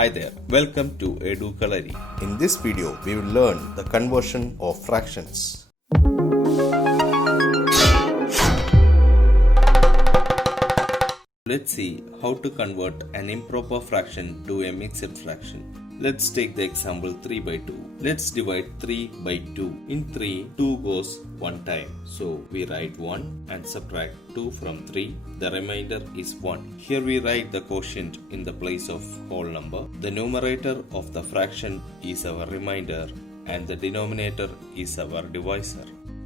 Hi there, welcome to Kalari. In this video, we will learn the conversion of fractions. Let's see how to convert an improper fraction to a mixed fraction. Let's take the example 3 by 2. Let's divide 3 by 2. In 3, 2 goes one time. So we write 1 and subtract 2 from 3. The remainder is 1. Here we write the quotient in the place of whole number. The numerator of the fraction is our remainder and the denominator is our divisor.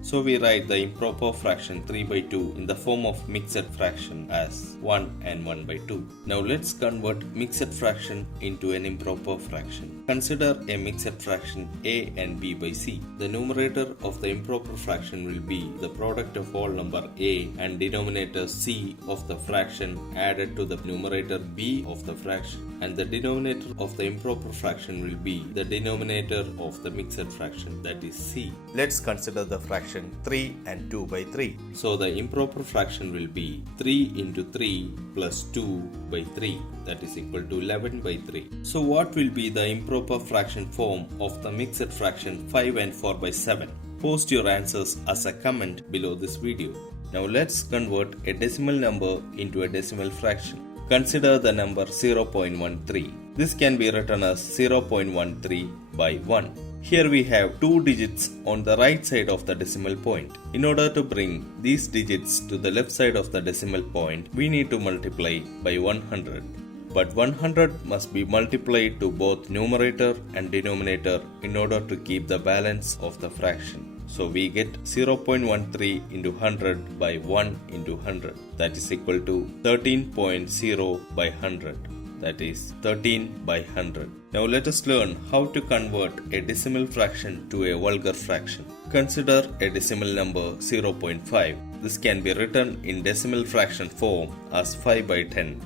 So we write the improper fraction 3 by 2 in the form of mixed fraction as 1 and 1 by 2. Now let's convert mixed fraction into an improper fraction. Consider a mixed fraction a and b by c. The numerator of the improper fraction will be the product of whole number a and denominator c of the fraction added to the numerator b of the fraction. And the denominator of the improper fraction will be the denominator of the mixed fraction, that is c. Let's consider the fraction 3 and 2 by 3. So the improper fraction will be 3 into 3 plus 2 by 3, that is equal to 11 by 3. So what will be the improper fraction form of the mixed fraction 5 and 4 by 7? Post your answers as a comment below this video. Now let's convert a decimal number into a decimal fraction. Consider the number 0.13. This can be written as 0.13 by 1. Here we have two digits on the right side of the decimal point. In order to bring these digits to the left side of the decimal point, we need to multiply by 100. But 100 must be multiplied to both numerator and denominator in order to keep the balance of the fraction. So we get 0.13 into 100 by 1 into 100. That is equal to 13.0 by 100. That is 13 by 100. Now let us learn how to convert a decimal fraction to a vulgar fraction. Consider a decimal number 0.5. This can be written in decimal fraction form as 5 by 10.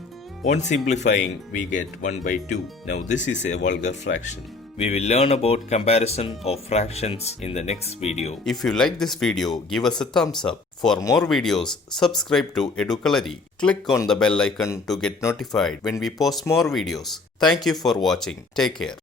On simplifying, we get 1 by 2. Now this is a vulgar fraction. We will learn about comparison of fractions in the next video. If you like this video, give us a thumbs up. For more videos, subscribe to Kalari. Click on the bell icon to get notified when we post more videos. Thank you for watching. Take care.